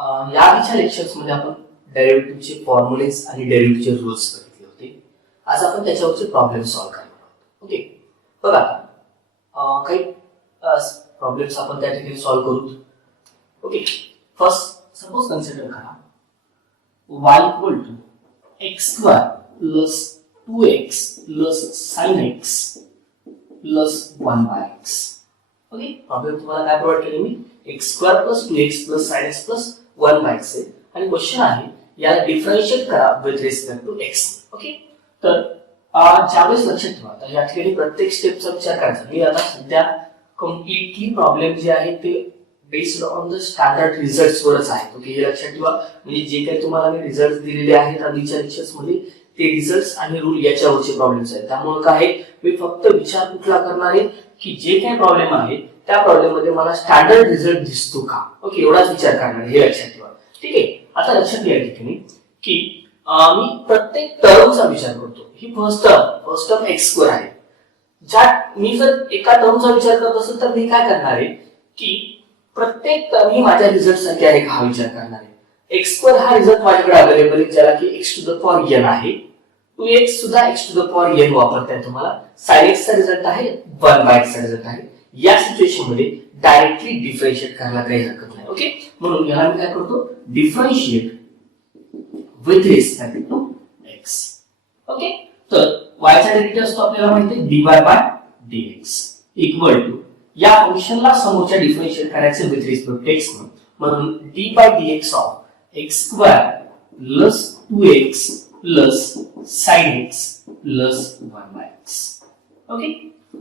या आधीच्या लेक्चर्स मध्ये आपण डेरिव्हेटिव्हचे फॉर्म्युलेज आणि डेरिव्हेटिव्हचे रूल्स बघितले होते. आज आपण त्याच्यावरचे प्रॉब्लेम सॉल्व्ह करणार आहोत. ओके, बघा काही प्रॉब्लेम्स आपण त्या ठिकाणी सॉल्व्ह करू. ओके, फर्स्ट सपोज कन्सिडर करा y equal to X square plus 2x plus sin x plus 1/x. Okay, problem तुम्हाला काय प्रोव्हाइड केले मी X square plus 2x plus sin x plus 1/x आहे आणि क्वेश्चन आहे याला डिफरन्शिएट करा with respect to x. Okay, तर ज्यावेळेस लक्षात ठेवा तर या ठिकाणी प्रत्येक स्टेपचा विचार करायचा. मी आता सध्या कम्प्लिटली प्रॉब्लेम जे आहे ते based on the standard results वरच आहे. ओके, हे लक्षात ठेवा. म्हणजे जे काही तुम्हाला मी रिझल्ट दिलेले आहेत आधीच्या लेक्चर्स मध्ये ते रिझल्ट्स आणि रूल याच्यावरचे प्रॉब्लेम्स आहेत. त्यामुळे काय मी फक्त विचार कुठला करणार आहे की जे काही प्रॉब्लेम आहे त्या प्रॉब्लेम मध्ये मला स्टँडर्ड रिझल्ट दिसतो का. ओके, एवढाच विचार करणार हे लक्षात ठेवा. ठीक आहे, आता लक्षात घ्या ठिकाणी की मी प्रत्येक टर्मचा विचार करतो. ही फर्स्ट टर्म एक्स स्क्वेअर आहे. ज्या मी जर एका टर्मचा विचार करत असेल तर मी काय करणार आहे की प्रत्येक टर्म ही माझ्या रिझल्ट साठी आहे का हा विचार करणार आहे. एक्स स्क्वेअर हा रिझल्ट माझ्याकडे अवेलेबल आहे ज्याला की x to the power n आहे. 2x सुद्धा x to the power n वापरताय तुम्हाला. sin x चा रिझल्ट आहे 1/x चा रिझल्ट आहे. या सिच्युएशन मध्ये डायरेक्टली डिफरन्शिएट करायला काही हरकत नाही. ओके, म्हणून याला मी काय करतो differentiate with respect to x. Okay, तर y चा डेरिव्हेटिव्ह असतो आपल्याला माहिती आहे dy/dx इक्वल टू या फंक्शनला समोरच्या डिफरन्शिएट करायचे विथ रिस्पेक्ट टू x म्हणून d/dx of x square plus 2x plus sin x plus 1/x. Okay,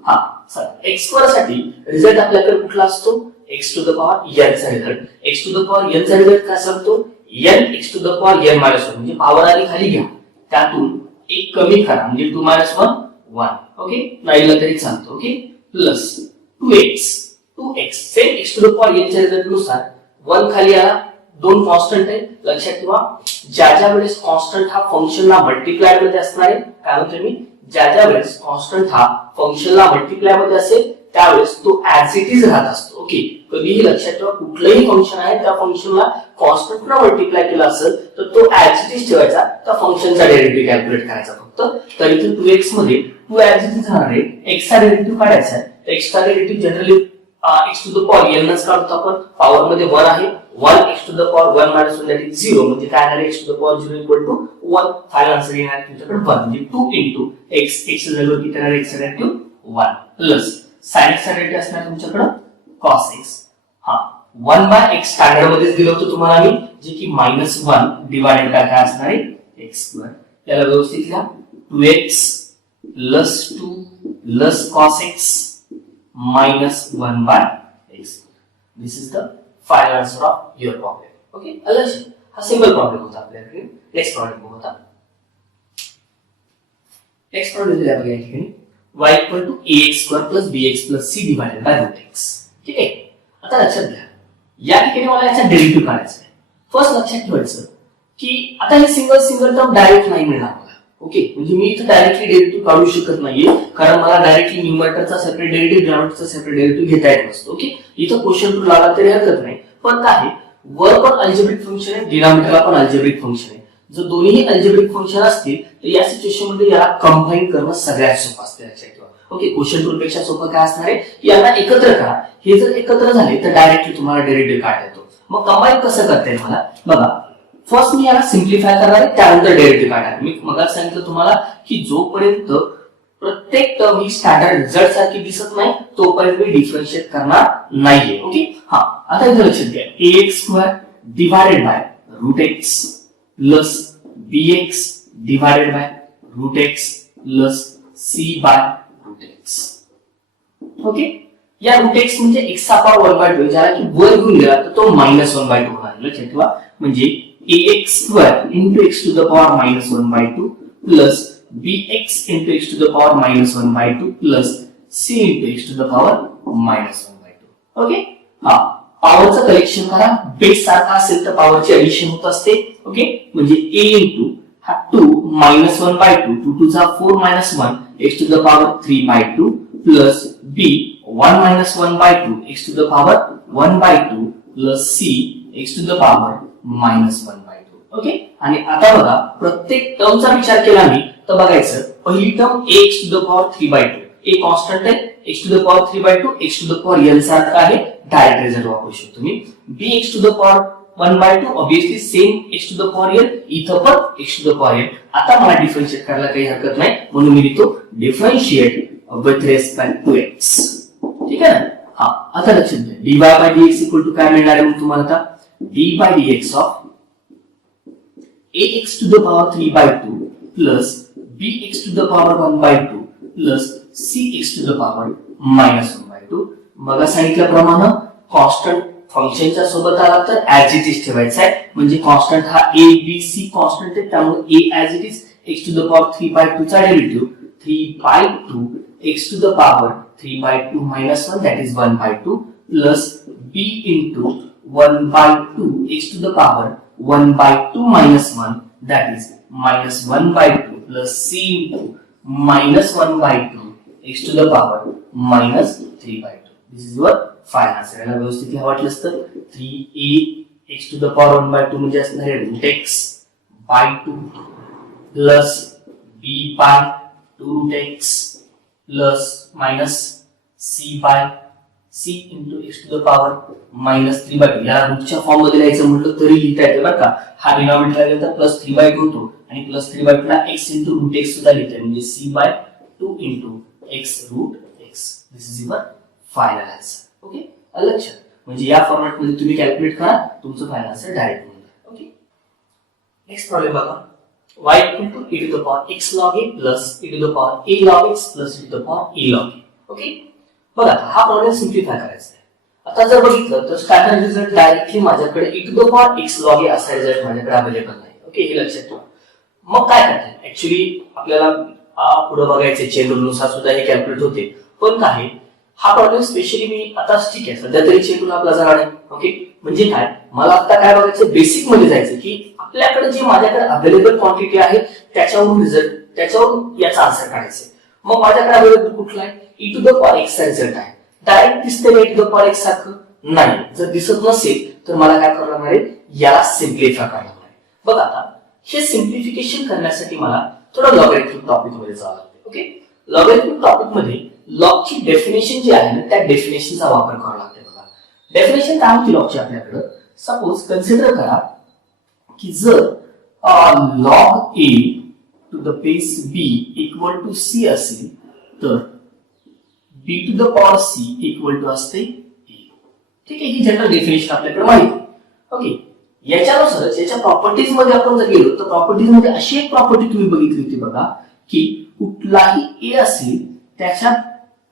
हा चला x स्क्वेअर साठी रिझल्ट आपल्याकडे कुठला असतो x to the power n चा result. x to the power n चा रिझल्ट काय सांगतो n x to the power n - 1 म्हणजे पॉवर आधी खाली घ्या त्यातून एक कमी करा म्हणजे 2 - 1 1. ओके, नाहीला तरी चालतो. Okay, plus 2x same x to the power n च्या रिझल्ट नुसार 1 खाली आला. दोन कॉन्स्टंट आहे लक्षात ठेवा. ज्या वेळेस कॉन्स्टंट हा फंक्शनला मल्टिप्लाय मध्ये असणार आहे काय म्हणतो मी ज्या वेळेस कॉन्स्टंट हा फंक्शनला मल्टिप्लाय मध्ये असेल त्यावेळेस तो ऍज इट इज राहत असतो. ओके, कधीही लक्षात ठेवा कुठलंही फंक्शन आहे त्या फंक्शनला कॉन्स्टंटला मल्टिप्लाय केला असेल तर तो ऍज इट इज ठेवायचा. त्या फंक्शनचा डेरिव्हेटिव्ह कॅल्क्युलेट करायचा फक्त. तर इथे 2x मध्ये 2 ऍज इट इज राहणार आहे. x चा डेरिव्हेटिव्ह काढायचा आहे. तर x चा derivative generally x to the power n नच काढतो आपण. पॉवर मध्ये 1 आहे. 1 x to the power 1 - 1 that is 0 म्हणजे काय आहे x to the power 0 equal to 1. Final answer येणार तुमच्याकडे 1 म्हणजे 2 into x. x च्या जागेवर किती येणार x चा डेरिव्हेटिव्ह 1 प्लस sin x चा डेरिव्हेटिव्ह असणार तुमच्याकडे cos x. हा 1/x स्टँडर्ड मध्येच दिलं होतं तुम्हाला मी जे की -1 डिवाइडेड बाय काय असणार आहे x स्क्वेअर. त्याला व्यवस्थित लिहा 2x plus 2 plus cos x minus 1/x. This is the final answer of your problem. Okay, हा सिंपल प्रॉब्लेम होता आपल्याकडे. नेक्स्ट प्रॉब्लेम होता. नेक्स्ट प्रॉब्लेम दिला बघा या ठिकाणी y equal to ax square plus bx plus c divided by √x. ठीक आहे, आता लक्षात घ्या या ठिकाणी मला याचा डेरिव्हेटिव्ह काढायचा आहे. फर्स्ट लक्षात ठेवायचं की आता हे सिंगल टर्म डायरेक्ट नाही मिळणार मला. ओके, म्हणजे मी इथे डायरेक्टली डेरिव्हेटिव्ह काढू शकत नाहीये कारण मला डायरेक्टली न्यूमरेटरचा सेपरेट डेरिव्हेटिव्ह डिनॉमिनेटरचा सेपरेट डेरिव्हेटिव्ह घेता येत नसतो. ओके, इथं क्वेश्चन रूल लावला तरी हरकत नाही. पण काय वर पण अल्जेब्रिक फंक्शन आहे डिनॉमिनेटरला पण अल्जेब्रिक फंक्शन आहे. जर दोन्ही अल्जेब्रिक फंक्शन असतील तर या सिच्युएशन मध्ये याला कंबाईन करणं सगळ्यात सोपं असते लक्षात ठेवा. ओके, क्वेश्चन रूल पेक्षा सोपं काय असणार आहे यांना एकत्र करा. हे जर एकत्र झाले तर डायरेक्टली तुम्हाला डेरिव्हेटिव्ह काढता येतो. मग कंबाईन कसं करता येईल मला बघा. फर्स्ट मी याला सिम्प्लिफाय करणार आहे त्यानंतर डेरिव्हेटिव्ह काढणार. मी मगाच सांगितलं तुम्हाला की जोपर्यंत प्रत्येक टर्म ही स्टँडर्ड रिझल्ट सारखी दिसत नाही तोपर्यंत मी डिफरन्शिएट करणार नाहीये. ओके, हा आता इथे लक्षात घ्या ax square divided by √x plus bx divided by √x plus c/√x. Okay, या √x म्हणजे x चा पॉवर 1/2 ज्याला की वर घेऊन गेला तर तो -1/2 होणार. लक्षात ठेवा म्हणजे ax square into x to the power -1/2 plus bx into x to the power -1/2 plus c into x to the power -1/2. Okay, हा पॉवरचं कलेक्शन करा. बेस सारखा असेल तर पॉवरची ऍडिशन होत असते. ओके, म्हणजे a into हा 2 -1/2 2 to the 4 -1 x to the power 3/2 plus b 1 - 1/2 x to the power 1/2 plus c x to the power -1/2. Okay, आणि आता बघा प्रत्येक टर्मचा विचार केला मी तर बघायचं पहिली टर्म x⁴ ए कॉन्स्टंट आहे, x⁴ x n सारखा आहे, डायरेक्ट रिझल्ट वापरू शकतो मी. bx⁴1/2 ऑब्वियसली सेम x⁴n, इथं पण x⁴n. आता मला डिफरन्शिएट करायला काही हरकत नाही म्हणून मी लिहितो differentiate with respect to x. ठीक आहे ना. हा, आता लक्षात घ्या dy/dx इक्वल टू काय मिळणार आहे मग तुम्हाला आता d/dx of ax⁴ plus bx⁴1/2 plus cx⁻⁻². मग सांगितल्याप्रमाणे कॉन्स्टंट फंक्शनच्या सोबत आला तर ऍज इट इज ठेवायचा आहे. म्हणजे कॉन्स्टंट हा a b c कॉन्स्टंट आहे त्यामुळे a as it is x⁴3/2 चा derivative 3/2 x⁴3/2 -1 that is 1/2 plus b into 1/2 x⁴1/2 -1 that is -1/2 plus c into -1/2 x⁻⁻3/2. This is your final answer. याला व्यवस्थित लिहा वाटलंस तर 3a x⁴1/2 म्हणजे असणार आहे √x/2 plus b/2√x plus minus c into x⁻⁻3/2. या रूटच्या form मध्ये लिहायचं म्हटलं तरी लिहिता येते बरं का. हा डिनॉमिनेटर गेला तर +3/2 होतो आणि +3/2 ला x into √x सुद्धा लिहिता येईल म्हणजे c/2 into x√x. This is your final answer. Okay, लक्षात म्हणजे या फॉर्मॅट मध्ये तुम्ही कॅल्क्युलेट करा तुमचं फायनल आन्सर डायरेक्ट मिळेल. ओके, नेक्स्ट प्रॉब्लेम बघा. y = e⁻x log a plus e⁻a log x plus e⁻a log a. Okay, बघा हा प्रॉब्लेम सिम्प्लिफाय करायचा आहे. आता जर बघितलं तर स्टँडर्ड रिझल्ट डायरेक्टली माझ्याकडे e⁻x log a असा रिझल्ट माझ्याकडे अवेलेबल नाही. ओके, हे लक्षात ठेवा. मग काय करता ऍक्च्युअली आपल्याला पुढे बघायचे चेन रूल नुसार सुद्धा हे कॅल्क्युलेट होते. पण काय हा प्रॉब्लेम स्पेशली मी आता ठीक आहे सध्या तरी चेन रूल आपला जरा नाही. ओके, म्हणजे काय मला आता काय बघायचं बेसिक मध्ये जायचं की आपल्याकडे जे माझ्याकडे अवेलेबल क्वांटिटी आहे त्याच्यावरून रिझल्ट त्याच्यावरून याचा आन्सर काढायचा. मग माझ्याकडे अवेलेबल कुठला आहे e⁻x चा रिझल्ट आहे. डायरेक्ट दिसते e⁻x सारखं नाही. जर दिसत नसेल तर मला काय करावं लागणार आहे याला सिम्प्लिफाय करावं लागणार आहे. बघा आता हे सिम्प्लिफिकेशन करण्यासाठी मला थोडं लॉगॅरिथमिक टॉपिक मध्ये जावं लागतं. ओके, लॉगॅरिथमिक टॉपिक मध्ये लॉगची डेफिनेशन जी आहे ना त्या डेफिनेशनचा वापर करावा लागतो. बघा डेफिनेशन काय होती लॉगची आपल्याकडे. सपोज कन्सिडर करा की जर log a to the base b equal to c असेल तर b to the power c equal to असते a. ठीक आहे, ही जनरल डेफिनेशन आपल्याकडे माहिती आहे. ओके, याच्यानुसारच याच्या प्रॉपर्टीज मध्ये आपण जर गेलो तर प्रॉपर्टीज मध्ये अशी एक प्रॉपर्टी तुम्ही बघितली होती बघा की कुठलाही a असेल त्याच्या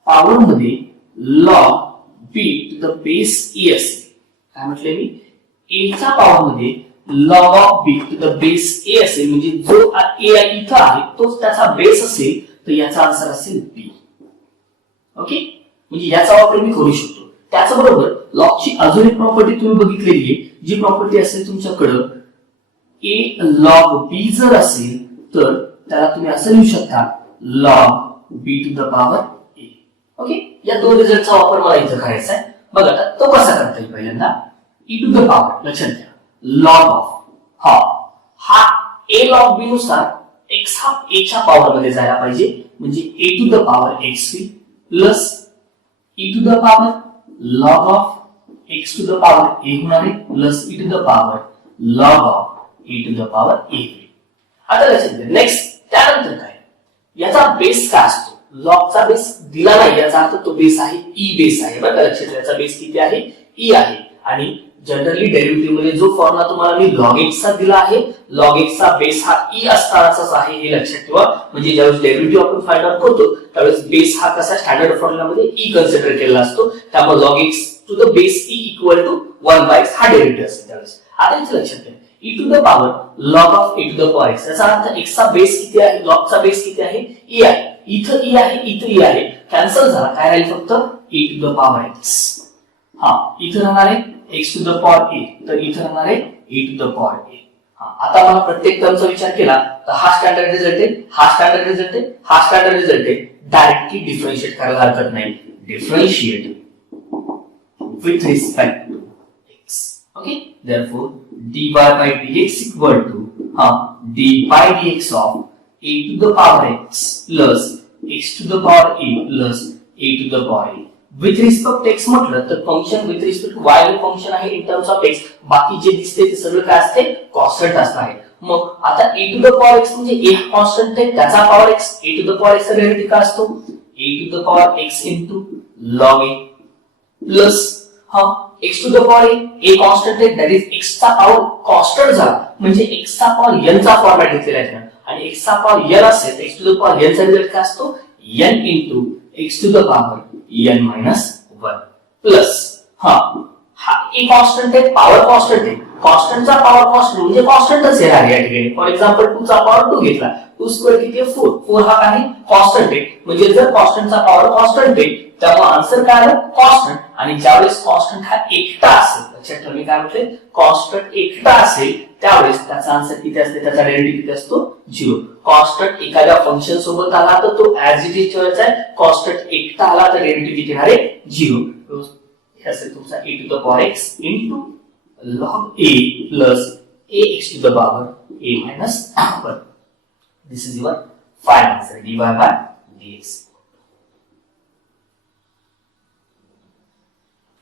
पॉवर मध्ये log b to the base a असेल. काय म्हटले मी a च्या पॉवर मध्ये log of b to the base a असेल म्हणजे जो a इथं आहे तोच त्याचा बेस असेल तर याचा आन्सर असेल b. ओके, म्हणजे याचा वापर मी करू शकतो. त्याचबरोबर लॉगची अजून एक प्रॉपर्टी तुम्ही बघितलेली आहे जी प्रॉपर्टी असेल तुमच्याकडं a log b जर असेल तर त्याला तुम्ही असं लिहू शकता log b to the power a. Okay, या दोन रिझल्टचा वापर मला इथं करायचा आहे. बघा आता तो कसा करता येईल. पहिल्यांदा e to the power लक्षात घ्या log of हा a log b नुसार x हा a च्या पॉवर मध्ये जायला पाहिजे म्हणजे a to the power x plus e to the power log of x to the power a होणार आहे plus e to the power log of e to the power a. आता लक्षात घ्या नेक्स्ट त्यानंतर काय याचा बेस काय असतो. लॉगचा बेस दिला नाही याचा अर्थ तो बेस आहे e बेस आहे. बरं लक्षात घ्या याचा बेस किती आहे e आहे. आणि जनरली डेरिव्हेटिव्ह मध्ये जो फॉर्म्युला तुम्हाला मी log x चा दिला आहे log x चा बेस हा e असतानाचाच आहे हे लक्षात ठेवा. म्हणजे ज्यावेळेस डेरिव्हेटिव्ह आपण फाइंड आउट करतो त्यावेळेस बेस हा कसा स्टँडर्ड फॉर्म्युला मध्ये e कन्सिडर केलेला असतो त्यामुळे log x to the base e equal to 1/x हा डेरिव्हेटिव्ह असेल त्यावेळेस. आता इथे लक्षात घ्या e to the power log of e to the power x याचा अर्थ x चा बेस किती आहे log चा बेस किती आहे e आहे. इथं e आहे इथं e आहे कॅन्सल झाला काय राहील फक्त e to the power x. इथं राहणार आहे x to the power a तर इथं राहणार आहे e to the power a. आता मला प्रत्येक टर्मचा विचार केला तर हा स्टँडर्ड रिझल्ट आहे हा स्टँडर्ड रिझल्ट आहे हा स्टँडर्ड रिझल्ट आहे. डायरेक्टली डिफरन्शिएट करायला हरकत नाही. Differentiate with respect to x. Okay, therefore dy by dx equal to d by dx of a to the power x plus x to the power a plus a to the power a. With respect x म्हटलं तर function with respect to y हे function आहे in terms of x, बाकी जे दिसते ते सगळं काय असते कॉन्स्टंट असणार आहे. मग आता a to the power x म्हणजे एक कॉन्स्टंट आहे त्याचा power x, a to the power x चा डेरिव्हेटिव्ह काय असतो a to the power x into log a plus x to the power a constant आहे दॅट इज x चा power constant झाला म्हणजे x चा पॉवर n चा format घेतलेला आहे आणि x चा पॉवर n असेल x to the power n चा रिझल्ट काय असतो n into x to the power n minus 1 plus हा एक कॉन्स्टंट आहे पॉवर कॉन्स्टंट आहे, कॉन्स्टंटचा पॉवर कॉन्स्टंट म्हणजे कॉन्स्टंटच येणार या ठिकाणी. फॉर एक्झाम्पल 2 चा पॉवर 2 घेतला 2 स्क्वेअर किती आहे 4, 4 हा काय कॉन्स्टंट आहे म्हणजे जर कॉन्स्टंटचा पॉवर कॉन्स्टंट आहे त्यामुळे आन्सर काय आलं कॉन्स्टंट. आणि ज्यावेळेस कॉन्स्टंट हा एकटा असेल, लक्षात ठेवा मी काय म्हटले कॉन्स्टंट एकटा असेल त्यावेळेस त्याचा आन्सर किती असते, त्याचा डेरिव्हेटिव्ह किती असतो 0. कॉन्स्टंट एखाद्या फंक्शन सोबत आला तर तो ऍज इट इज ठेवायचा आहे, कॉन्स्टंट एकटा आला तर डेरिव्हेटिव्ह किती येणार आहे 0. हे असेल तुमचा a to the power x into log a plus ax to the power a minus 1. This is your final answer dy by dx.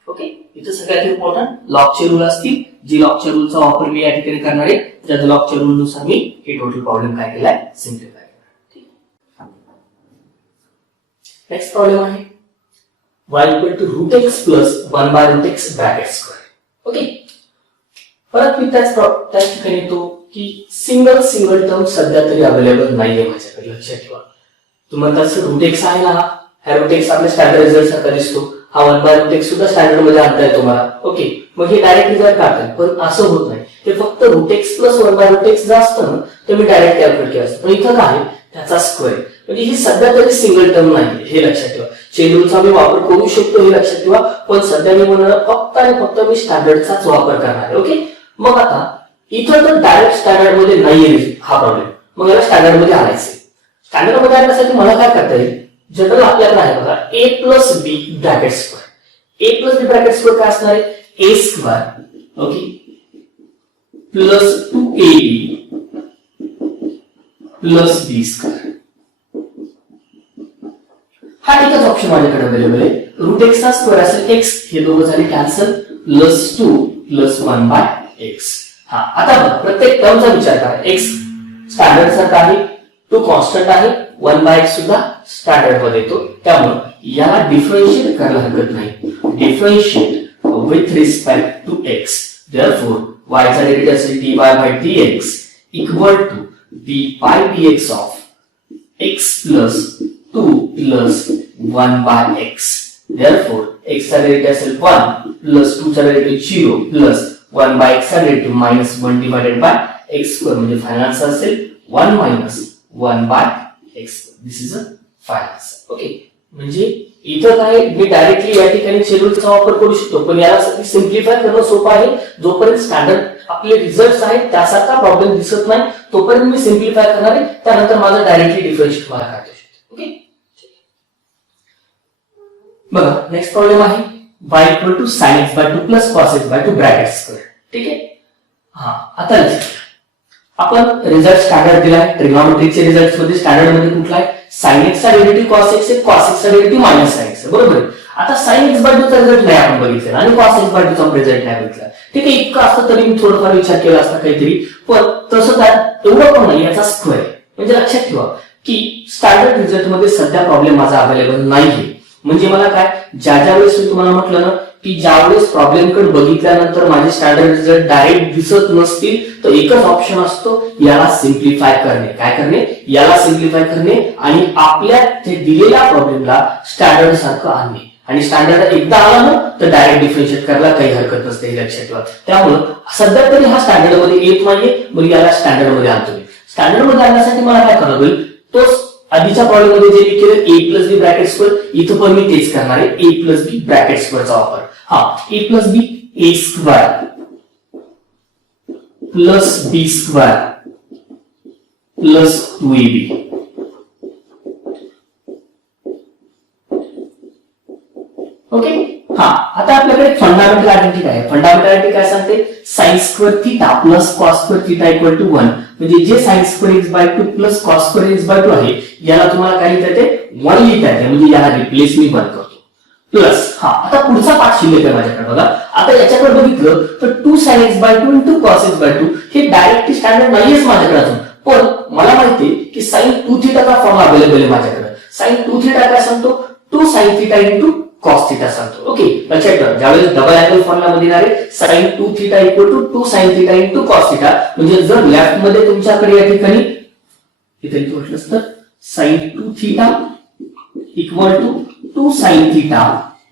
Okay, इथे सगळ्यात इम्पॉर्टंट लॉगचे रूल असतील, जे लॉगच्या रूलचा वापर मी या ठिकाणी करणार आहे, ज्या लॉगच्या रूल नुसार मी हे टोटल प्रॉब्लेम काय केलाय सिम्प्लिफाय केलाय. ठीक आहे, नेक्स्ट प्रॉब्लेम आहे y equal to root x plus 1 by root x bracket square. Okay, परत मी त्याच ठिकाणी येतो की सिंगल टर्म सध्या तरी अवेलेबल नाहीये माझ्याकडे, लक्षात ठेवा. तुम्हाला तसं रूट एक्स आहे ना, हा रूट एक्स आपल्या स्टँडर्ड रिझल्ट सारखा दिसतो, हा 1 बाय रूट एक्स सुद्धा स्टँडर्ड मध्ये आणता येतो मला. ओके, मग हे डायरेक्ट रिझल्ट काढतात पण असं होत नाही, ते फक्त root x plus 1 by root x जर असतं ना तर मी डायरेक्ट कॅल्क्युलेट केलं असतं, पण इथं काय त्याचा स्क्वेअर म्हणजे ही सध्या तरी सिंगल टर्म नाही हे लक्षात ठेवा. चेन रूलचा मी वापर करू शकतो हे लक्षात ठेवा, पण सध्या मी म्हणणार फक्त आणि फक्त मी स्टँडर्डचाच वापर करणार आहे. ओके, मग आता इथं तर डायरेक्ट स्टँडर्ड मध्ये नाहीये हा प्रॉब्लेम, मग याला स्टँडर्ड मध्ये आणायचंय. स्टँडर्ड मध्ये आणण्यासाठी मला काय करता येईल, जनरल आपल्याकडे आहे बघा a plus b bracket square. a plus b bracket square काय असणार आहे a square okay plus 2ab plus b square. हा एकच ऑप्शन माझ्याकडे अवेलेबल आहे. रूट एक्स चा स्क्वेअर असेल x, हे दोघं झाले cancel, plus 2 plus 1 by x. हा आता बघा प्रत्येक टर्मचा विचार करा, x स्टँडर्ड सारखा आहे, 2 कॉन्स्टंट आहे, 1 बाय एक्स सुद्धा स्टँडर्ड मध्ये येतो, त्यामुळे याला डिफरन्शिएट करायला हरकत नाही. Differentiate with respect to x, therefore y चा डेरिव्हेटिव्ह असेल dy by dx equal to d by dx of x plus 2 plus 1 by x. Therefore, x चा डेरिव्हेटिव्ह असेल 1 plus 2 चा डेरिव्हेटिव्ह 0 plus 1 by x चा derivative minus 1 divided by x square म्हणजे final answer असेल 1 minus 1 by x. This is a final answer. Okay, म्हणजे इथं काय मी directly या ठिकाणी शेड्यूलचा वापर करू शकतो, पण यासाठी सिम्प्लिफाय करणं सोपं आहे. जोपर्यंत स्टँडर्ड आपले रिझल्ट्स आहेत त्यासारखा प्रॉब्लेम दिसत नाही तोपर्यंत मी सिम्प्लिफाय करणार आहे, त्यानंतर माझं डायरेक्टली डिफरन्शिएट मला काढता येईल. ओके, बघा नेक्स्ट प्रॉब्लेम आहे y equal to sin x by 2 plus cos x by 2 bracket square. ठीक आहे, हा आता आपण रिझल्ट स्टँडर्ड दिलाय, ट्रिग्नोमेट्रीचे रिझल्ट्स मध्ये स्टँडर्ड मध्ये कुठला आहे sin x चा डेरिव्हेटिव्ह cos x आहे, cos x चा डेरिव्हेटिव्ह मायनस sin x, बरोबर. आता sin x बाय 2 चा रिझल्ट नाही आपण बघितला आणि cos x बाय 2 चा रिझल्ट नाही बघितला. ठीक आहे, इतकं असतं तरी मी थोडंफार विचार केला असता काहीतरी, पण तसं काय एवढं पण नाही, याचा स्क्वेअर. म्हणजे लक्षात ठेवा की स्टँडर्ड रिझल्ट मध्ये सध्या प्रॉब्लेम माझा अवेलेबल नाहीये. म्हणजे मला काय ज्या वेळेस मी तुम्हाला म्हटलं ना की ज्यावेळेस प्रॉब्लेम कडे बघितल्यानंतर माझे स्टँडर्ड रिझल्ट डायरेक्ट दिसत नसतील तर एकच ऑप्शन असतो, याला सिम्प्लिफाय करणे. काय करणे, याला सिम्प्लिफाय करणे आणि आपल्या ते दिलेल्या प्रॉब्लेमला स्टँडर्ड सारखं आणणे. आणि स्टँडर्ड एकदा आला ना तर डायरेक्ट डिफरन्शिएट करायला काही हरकत नसते हे लक्षात ठेवा. त्यामुळे सध्या तरी हा स्टँडर्ड मध्ये येत नाहीये, मग याला स्टँडर्ड मध्ये आणतो. स्टँडर्ड मध्ये आणण्यासाठी मला काय करावं लागेल, तोच आधीच्या प्रॉब्लेम मध्ये जे मी केलं a plus b bracket square, इथं पण मी तेच करणार आहे, a प्लस बी ब्रॅकेट स्क्वेअरचा वापर. हा a plus b a square plus b square plus 2ab. Okay, हा, आता आपल्याकडे फंडामेंटल आयडेंटिटी काय आहे? फंडामेंटल आयडेंटिटी काय सांगते? Sine square theta plus cos square theta equal to 1. म्हणजे जे sine square x by 2 plus cos square x by 2 आहे, याला तुम्हाला काय लिहिता येते? 1 लिहिता येते. म्हणजे याला रिप्लेस मी 1 करतो. प्लस हा, आता पुढचा पार्ट शिल्लक आहे माझ्याकडे बघा. आता याच्याकडे बघितलं तर 2 sin x by 2 into cos x by 2 हे डायरेक्टली स्टँडर्ड नाहीयेच माझ्याकडे अजून. पण मला माहिती आहे की sin 2 थिटाचा फॉर्म अवेलेबल आहे माझ्याकडे. sin 2 थिटा काय सांगतो? 2 sin theta into cos theta सांगतो. ओके, लक्षात ठेवा. ज्यावेळेस डबल अँगल फॉर्म्युला मध्ये येणार आहे sin 2 theta equal to 2 sin theta into cos theta. म्हणजे जर लेफ्ट मध्ये तुमच्याकडे या ठिकाणी इथे म्हटलं तर sin 2 theta equal to 2 sin theta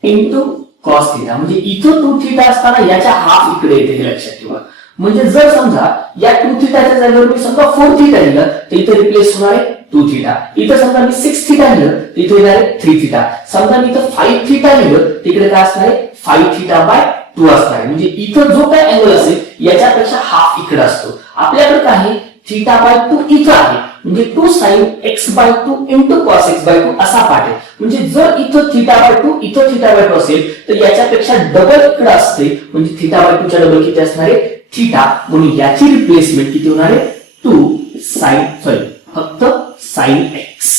into cos theta. म्हणजे इथं 2 थिटा असताना याच्या हाफ इकडे येते, हे लक्षात ठेवा. म्हणजे जर समजा या 2 थिटाच्या जागेवर मी समजा 4 थिटा लिहिलं तर इथे रिप्लेस होणार आहे 2 थिटा. इथं समजा मी 6 थिटा लिहिलं तर इथे येणार आहे 3 थिटा. समजा मी इथं 5 थिटा लिहिलं तिकडे काय असणार आहे? 5 थिटा बाय 2 असणार आहे. म्हणजे इथं जो काय अँगल असेल याच्यापेक्षा हाफ इकडे असतो. आपल्याकडे काय आहे? थिटा बाय 2 इथं आहे. म्हणजे 2 sin x by 2 into cos x by 2 असा पार्ट आहे. म्हणजे जर इथं थिटा बाय 2 इथं थिटा बाय 2 असेल तर याच्यापेक्षा डबल इकडे असते. म्हणजे थिटा बाय 2 च्या डबल किती असणार आहे? थिटा. म्हणून याची रिप्लेसमेंट किती होणार आहे? 2 sin फक्त sin x.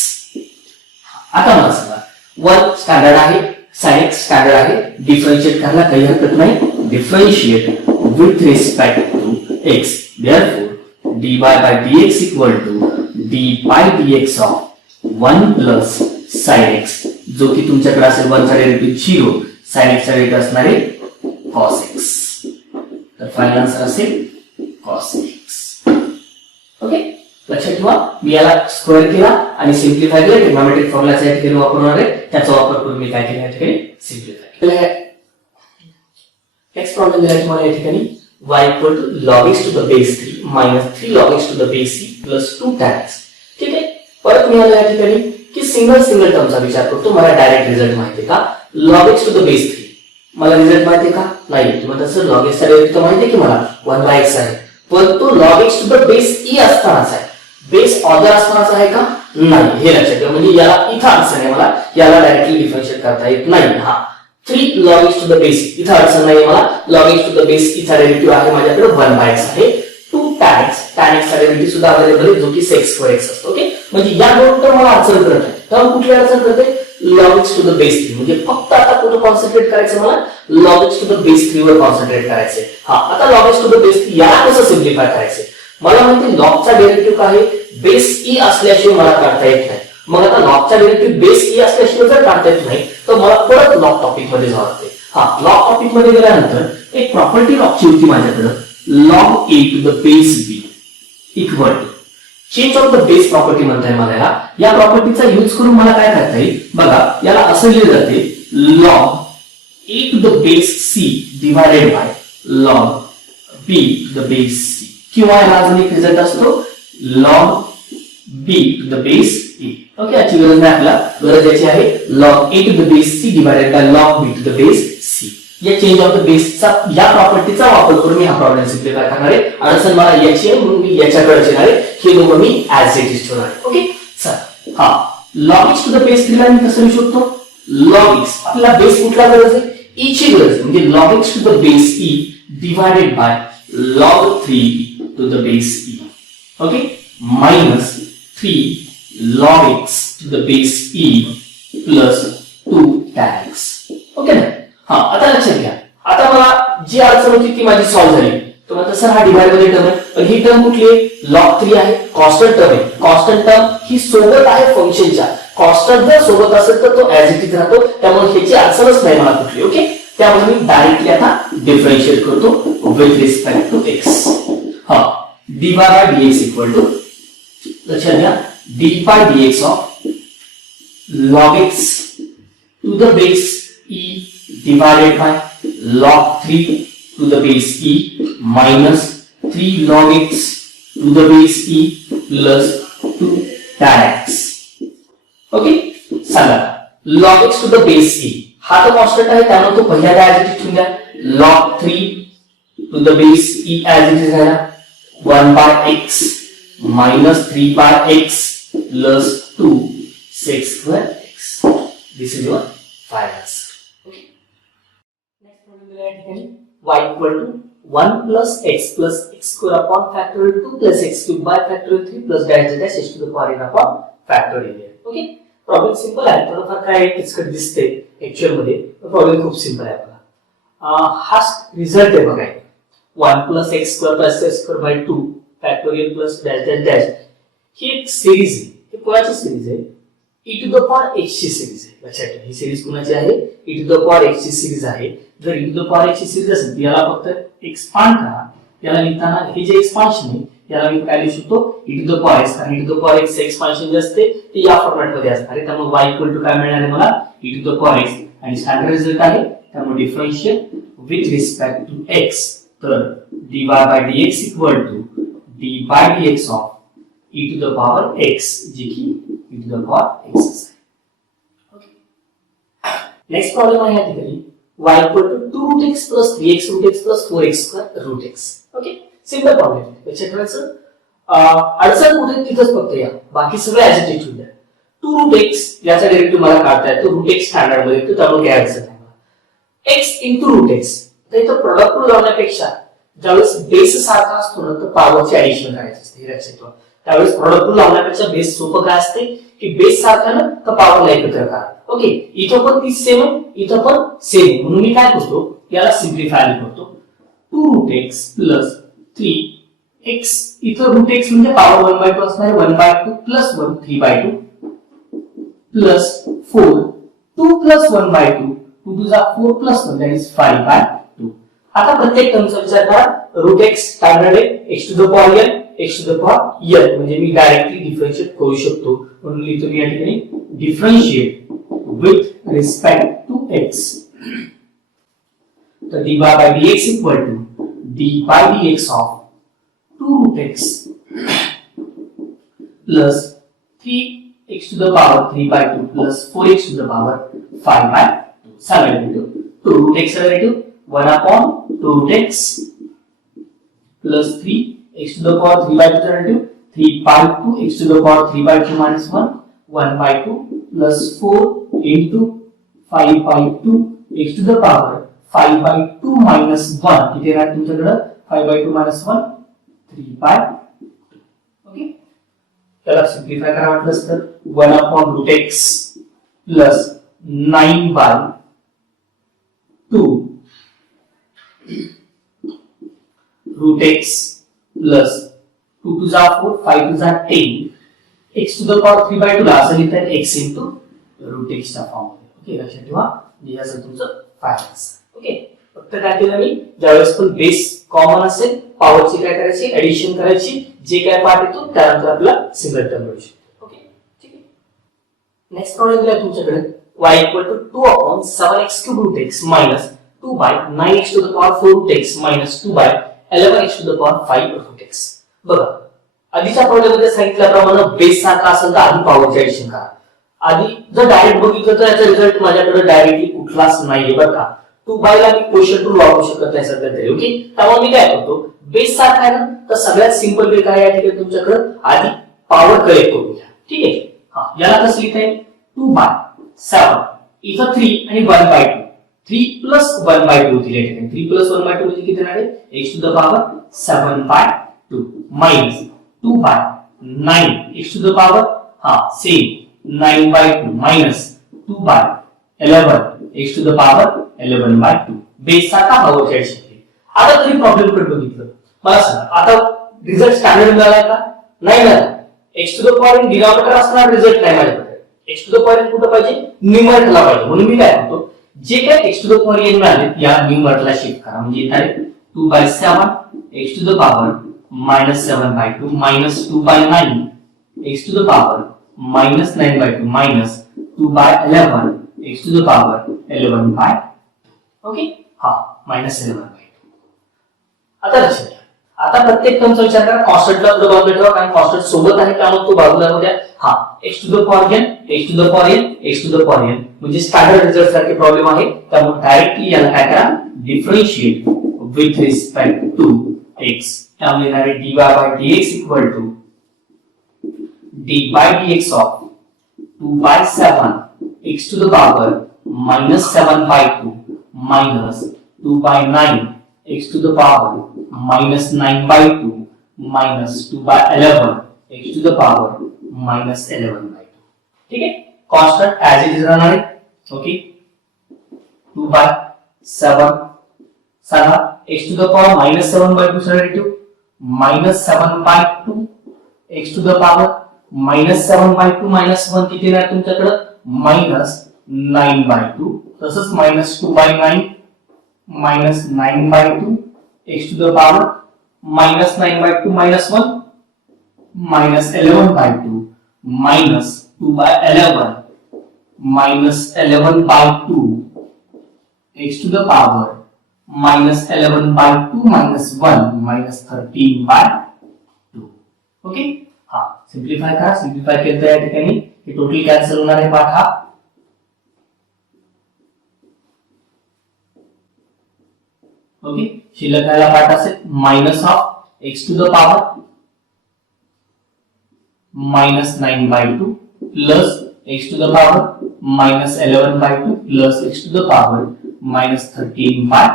आता मला सांगा 1 स्टँडर्ड आहे, sin x स्टँडर्ड आहे. डिफरन्शिएट करायला काही हरकत नाही. Differentiate with respect to x. Therefore dy by dx equal to d by dx of 1 plus sin x, जो की तुमच्याकडे असेल 1 चा डेरिव्हेटिव्ह 0, sin x चा डेरिव्हेटिव्ह असणार आहे cos x. तर फायनल आन्सर असेल cos x. ओके, लक्षात ठेवा. मी याला स्क्वेअर केला आणि सिम्प्लिफाय केला. ट्रिग्नोमेट्रिक फॉर्म्युलाचा या ठिकाणी वापर होणार आहे. त्याचा वापर करून मी काय केलं या ठिकाणी? सिम्प्लिफाय केलं. नेक्स्ट प्रॉब्लेम दिला तुम्हाला या ठिकाणी y equal to log x to the base 3 minus 3 log x to the base c plus 2 tan x. ठीक आहे, परत मी या ठिकाणी की सिंगल टर्मचा विचार करतो. मला डायरेक्ट रिझल्ट माहिती आहे का? log x to the base 3 मला रिझल्ट माहिती आहे का? नाही. तुम्हाला तसं log x चा डेरिव्हेटिव्ह माहिती आहे की मला 1 by x आहे. पण तो log x to the base e असतानाच आहे. बेस ऑर्डर असतानाच आहे का? नाही. हे लक्षात ठेवा. म्हणजे याला इथं अडचण आहे. मला याला डायरेक्टली डिफरन्शिएट करता येत नाही. हा, 3 log x to the base इथं अडचण नाही मला. log x to the base e चा डेरिव्हेटिव्ह आहे माझ्याकडे 1 by x आहे. 2 tan x चा डेरिव्हेटिव्ह सुद्धा अवेलेबल आहे जो की sec square x असतो. ओके, म्हणजे या दोन टर्म मला अडचण करत आहे. टर्म कुठली अडचण करते? log x to the base 3. म्हणजे फक्त आता कुठे कॉन्सन्ट्रेट करायचं? मला log x to the base 3 वर कॉन्सन्ट्रेट करायचं. हा, आता log x to the base 3 याला कसं सिम्प्लिफाय करायचं? मला माहिती log चा डेरिव्हेटिव्ह काय आहे? बेस e असल्याशिवाय मला काढता येत नाही. मग आता log चा डेरिव्हेटिव्ह बेस e असल्याशिवाय जर काढता येत नाही तर मला परत log टॉपिक मध्ये जावं लागते. हा, log टॉपिक मध्ये गेल्यानंतर एक प्रॉपर्टी log ची होती माझ्याकडे, log a to the base b equal to change of the base property म्हणताय मला. या प्रॉपर्टीचा यूज करून मला काय करता येईल बघा. याला असं लिहिलं जाते log a to the base c divided bye log b to the base c, किंवा याला अजून एक रिझल्ट असतो log b to the base a. Okay, याची गरज नाही आपल्याला. गरज याची आहे log a to the base c divided bye log b to the base c. या चेंज ऑफ द बेसचा या प्रॉपर्टीचा वापर करून मी हा प्रॉब्लेम सिम्प्लिफाय करणार आहे. अडचण मला याची आहे म्हणून मी याच्याकडे येणार आहे. हे दोघं मी ऍज इट इज ठेवणार आहे. ओके, चल. हा, log x to the base 3 ला मी कसं लिहू शकतो? log x आपल्याला बेस कुठला गरज आहे? e ची गरज आहे. म्हणजे log x to the base e divided by log 3 to the base e. Okay, minus 3 log x to the base e plus 2 tan x. Okay ना? हा, आता लक्षात घ्या. आता मला जी अडचण होती ती माझी सॉल्व्ह झाली. तर मग सर हा डिवाइड मध्ये टर्म आहे, पण ही टर्म कुठली आहे? log 3 आहे. कॉन्स्टंट टर्म आहे. कॉन्स्टंट टर्म ही सोबत आहे फंक्शनच्या. कॉन्स्टंट जर सोबत असेल तर तो ऍज इट इज राहतो. त्यामुळे ह्याची अडचणच नाही मला कुठली. ओके, त्यामुळे मी डायरेक्टली आता डिफरन्शिएट करतो विथ रिस्पेक्ट टू x. हा, dy by dx equal to, लक्षात घ्या, dy by dx of log x to the base e divided by log 3 to the base e minus 3 log x to the base e plus 2 tan x. Okay, सांगा log x to the base e हा तो constant आहे त्यामुळे तो पहिल्यांदा as it is ठेवून द्या. log 3 to the base e as it is राहिला 1 by x minus 3 by x plus 2 sec square x. This is your final answer. y equal to 1 plus x square upon factorial 2 plus x cube by factorial 3 plus dash dash h to the power n upon factorial n. Okay, problem simple आहे. थोडंफार काय किचकट दिसते actual मध्ये, problem खूप simple आहे. बघा हा रिझल्ट आहे बघा, 1 plus x square plus x square by 2 factorial plus dash dash dash. ही एक सिरीज आहे. ही कोणाची सिरीज आहे? e to the power h ची सिरीज आहे. लक्षात ठेवा, ही सिरीज कोणाची आहे? e to the power h ची सिरीज आहे. जर e to the power h ची सिरीज असेल याला फक्त एक्सपांड करा. याला लिहिताना हे जे एक्सपान्शन आहे याला मी काय लिहू शकतो? e to the power x, कारण e to the power x चे एक्सपान्शन जे असते ते या फॉर्मॅट मध्ये असणार आहे. त्यामुळे y इक्वल टू काय मिळणार आहे मला? e to the power x आणि स्टँडर्ड रिझल्ट आहे. त्यामुळे differential with respect to x, तर dy by dx equal to d by dx of e to the power x, जी की e to the power x आहे. ओके, next problem आहे या ठिकाणी y equal to 2 root x plus 3x root x plus 4x square root x. Okay, simple problem. लक्षात ठेवायचं अडचण कुठे तिथंच फक्त या, बाकी सगळं ऍज इट इज आहे. 2 root x याचा डेरिव्हेटिव्ह मला काढता येतो, root x स्टँडर्ड मध्ये येतो, त्यामुळे काय अडचण नाही. x into root x, तर इथं प्रोडक्ट रूल लावण्यापेक्षा ज्यावेळेस बेस सारखा असतो ना तर पॉवरची ऍडिशन करायची असते. हे लक्षात ठेवा. त्यावेळेस प्रोडक्ट रूल लावण्यापेक्षा बेस सोपं काय असते की बेस सारखा ना तर पॉवरला एकत्र करा. ओके, इथं पण तीच सेम आहे, इथं पण सेम आहे. म्हणून मी काय करतो, याला सिम्प्लिफाय करतो. 2 root x plus 3x, इथं root x म्हणजे पॉवर 1/2 असणार आहे. 1/2 plus 1 3/2 plus 4 2 plus 1/2 2 to the 4 plus 1 that is 5/2. आता प्रत्येक टर्मचा विचार करा. root x स्टँडर्ड आहे, x to the power n, x to the power n, म्हणजे मी डायरेक्टली डिफरन्शिएट करू शकतो. म्हणून लिहितो मी या ठिकाणी differentiate with respect to x. So dy by dx equal to d by dx of 2 root x plus 3x to the power 3/2 plus 4x to the power 5/2. Sum derivative 2 root x derivative 1 upon 2 root x plus 3x to the power 3/2 derivative 3/2 x to the power 3/2 minus 1 1/2 plus 4 into 5/2 x to the power 5/2 minus 1. इथे राहत तुमच्याकडे 5/2 minus 1 3/2. Okay, त्याला simplify करा वाटलंस तर 1 upon root x plus 9/2 root x plus 2 to the 4 5 to the 10 x to the power 3/2 ला असं लिहिता येईल x into root x च्या फॉर्म मध्ये. ओके, लक्षात ठेवा, हे असं तुमचं फायनल. ओके, फक्त काय केलं मी, ज्यावेळेस पण बेस कॉमन असेल पॉवरची काय करायची ऍडिशन करायची, जे काय पार्ट येतो त्यानंतर आपला सिंगल टर्म मिळू शकतो. ओके, ठीक आहे. नेक्स्ट प्रॉब्लेम दिला तुमच्याकडे y equal to 2 upon 7x cube root x minus 2 by 9x to the power 4 root x minus 2 by 11x to the power 5 root x. बघा, आधीच्या प्रॉब्लेम मध्ये सांगितल्याप्रमाणे बेस सारखा असेल तर आधी पॉवरची ऍडिशन करा. आधी जर डायरेक्ट बघितलं तर याचा रिझल्ट माझ्याकडे डायरेक्टली कुठलाच नाहीये बरं का. 2 बाय ला मी क्वेश्चन रूल वापरू शकत नाही सध्या तरी. ओके, त्यामुळे मी काय करतो, बेस सारखा आहे ना तर सगळ्यात सिंपल वे काय आहे तिकडे तुमच्याकडे आधी पॉवर कलेक्ट करूया. ठीक आहे, हा याला कसं लिहिता येईल 2 बाय 7 इथं 3 आणि 1/2 3 plus 1/2 होतील. या ठिकाणी 3 plus 1/2 म्हणजे किती येणार आहे x to the power 7/2 minus 2 by 9 x to the power same 9/2 minus 2 by 11 x to the power 11/2. Base सारखा पॉवरची ऍडिशन केली. आता तरी प्रॉब्लेम कडे बघितलं, मला सांगा आता रिझल्ट स्टँडर्ड मिळाला का? नाही मिळाला. x to the power in denominator असणार रिझल्ट नाही माझ्याकडे. x to the power कुठे पाहिजे? न्यूमरेटरला पाहिजे. म्हणून मी काय करतो, जे काय x to the power n मिळाले या न्यूमरेटरला शिफ्ट करा. म्हणजे येत आहे 2 by 7 x to the power minus 7/2 minus 2 by 9 x to the power minus 9/2 minus 2 by 11 x to the power 11/2. Okay, हा minus 11/2. आता लक्षात घ्या, आता प्रत्येक टर्मचा विचार करा. कॉन्स्टंटला पुढे बाजूला ठेवा, कारण कॉन्स्टंट सोबत आहे त्यामुळे तो बाजूला राहू द्या. हा x to the power n x to the power n x to the power n म्हणजे स्टँडर्ड रिझल्ट सारखे प्रॉब्लेम आहे. त्यामुळे डायरेक्टली याला काय करा, differentiate with respect to x. त्यामुळे येणार आहे dy by dx equal to d by dx of 2 by 7 x to the power minus 7/2 minus 2 by 9 x to the power minus 9 by 2 minus 2 by 11 x to the power minus 11 by 2. ठीक है, constant age it is राहणार आहे. Okay, 2 by 7 सांगा x to the power minus 7 by 2 सरळ minus 7 by 2 x to the power minus 7 by 2 minus 1 किती येणार तुमच्याकडे minus 9 by 2. तसंच minus 2 by 9 minus 9 by 2 x to the power minus 9 by 2 minus 1 minus 11 by 2 minus 2 by 11 minus 11 by 2 x to the power minus 11 by 2 minus 1 minus 13 by 2. Okay, हा सिंप्लिफाय करा. सिंप्लिफाय केलं तर या ठिकाणी हे टोटल कॅन्सल होणार आहे पार्ट हा. ओके, शिल्लक राहिला पार्ट असेल minus of x to the power minus 9 by 2 plus x to the power minus 11 by 2 plus x to the power minus 13 by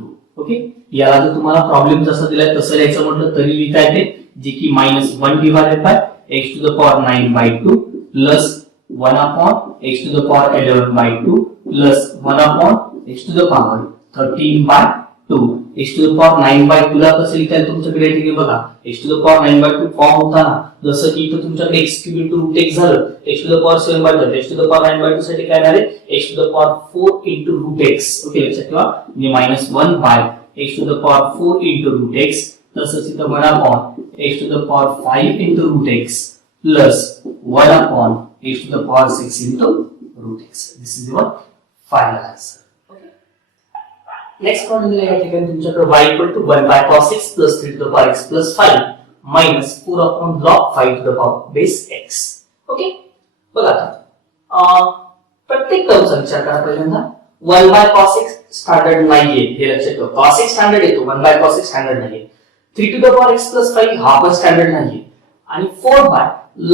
2. Okay, याला जर तुम्हाला प्रॉब्लेम जसा दिलाय तसं लिहायचं म्हटलं तरी लिहिता येते, जे की minus 1 divided by x to the power 9 by 2 plus 1 upon x to the power 11 by 2 plus 1 upon x to the power 13 by 2. x to the power 9 by 2 ला कसं लिहिता येईल तुमच्याकडे इथे बघा, x to the power 9 by 2 form होता ना, जसं की इथे तुमच्याकडे x cube into root x झालं, x to the power 7 by 2, x to the power 9 by 2 साठी काय येणार आहे x to the power 4 into root x. Okay, लक्षात ठेवा, म्हणजे -1 by x to the power 4 into root x, तसंच इथे 1 upon x to the power 5 into root x plus 1 upon x to the power 6 into root x. This is your final answer. Next problem दिला या ठिकाणी तुमच्याकडे y equal to 1 by cos x plus 3 to the power x plus 5 minus 4 upon log 5 to the power base x. Okay, बघा आता प्रत्येक टर्मचा विचार करा. पहिल्यांदा 1 by cos x स्टँडर्ड नाहीये हे लक्षात ठेवा. cos x स्टँडर्ड येतो, 1 by cos x स्टँडर्ड नाहीये. 3 to the power x plus 5 हा पण स्टँडर्ड नाहीये आणि 4 by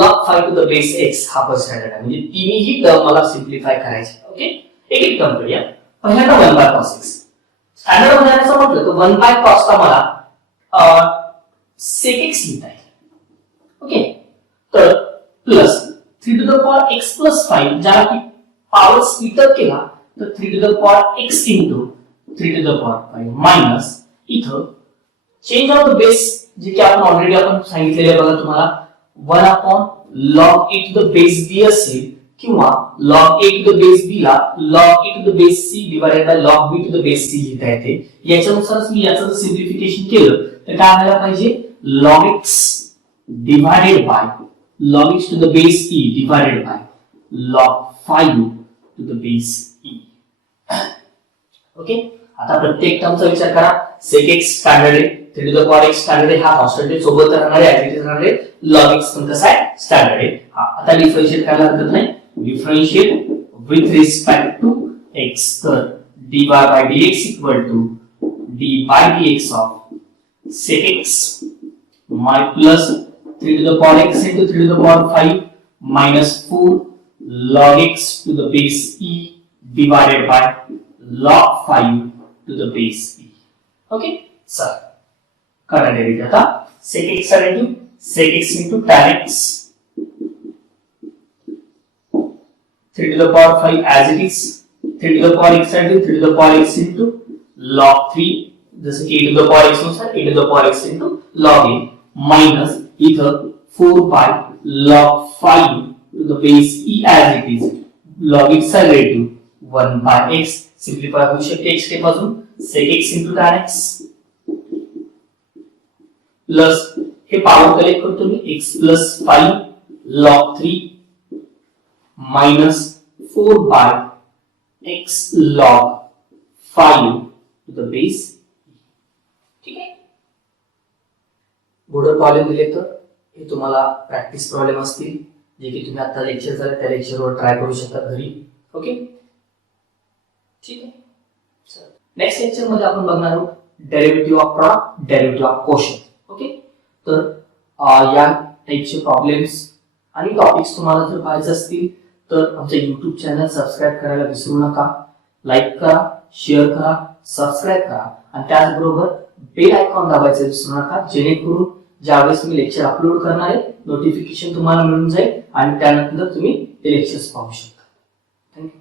log 5 to the base x हा पण स्टँडर्ड आहे. म्हणजे तिन्ही टर्म मला सिम्प्लिफाय करायचे. ओके, एक एक टर्म करूया. पहिल्यांदा 1 by cos x स्टँडर्ड मध्ये आणायचं म्हटलं तर 1 by cos ला मला sec x लिहिता येईल. ओके, तर plus 3 to the power x plus 5 ज्याला की पॉवर स्प्लिट अप केला तर 3 to the power x into 3 to the power 5 minus इथं चेंज ऑफ द बेस जे की आपण ऑलरेडी आपण सांगितलेले आहे बघा तुम्हाला 1 upon log a to the base b असेल किंवा log a to the base b ला log a to the base c divided by log b to the base c लिहिता येते. याच्यानुसारच मी याचं जर सिम्प्लिफिकेशन केलं तर काय व्हायला पाहिजे log x divided by log x to the base e divided by log 5 to the base e. Okay, आता प्रत्येक टर्मचा विचार करा. sec x स्टँडर्ड आहे, 3 to the power x standard आहे, हा कॉन्स्टंट आहे, सोबत राहणार आहे, ऍक्टिव्हिटी राहणार आहे, log x पण कसा आहे स्टँडर्ड आहे. हा आता डिफरन्शिएट करायला हरकत नाही. differentiate with respect to x, तर dy by dx equal to d by dx of sec x my plus 3 to the power x into 3 to the power 5 minus 4 log x to the base e divided by log 5 to the base e. Okay, sir. Current derivative आता sec x into sec x into tan x 3 to the power 5 as it is, 3 to the power x into 3 to the power x into log 3 जसं की a to the power x नुसार a to the power x into log a minus इथं 4 by log 5 to the base e as it is, log x चा derivative 1 by x simplify होऊ शकते x step अजून sec x into tan x plus हे power collect करतो मी x plus 5 log 3 minus 4 by x log 5 to the base. ठीक आहे, border problem दिले तर हे तुम्हाला प्रॅक्टिस प्रॉब्लेम असतील जे की तुम्ही आता लेक्चर झाले त्या लेक्चरवर ट्राय करू शकता घरी. ओके, ठीक आहे. नेक्स्ट लेक्चर मध्ये आपण बघणार आहोत derivative of product, derivative of quotient. Okay, तर या टाइपचे प्रॉब्लेम्स आणि टॉपिक्स तुम्हाला जर पाहायचे असतील तर आमचे YouTube चॅनल सबस्क्राइब करायला विसरू नका. लाईक करा, शेअर करा, सबस्क्राईब करा आणि त्याचबरोबर बेल आयकॉन दाबायचं विसरू नका, जेणेकरून ज्यावेळेस मी लेक्चर अपलोड करणार आहे नोटिफिकेशन तुम्हाला मिळून जाईल आणि त्यानंतर तुम्ही ते लेक्चर्स पाहू शकता. थँक्यू.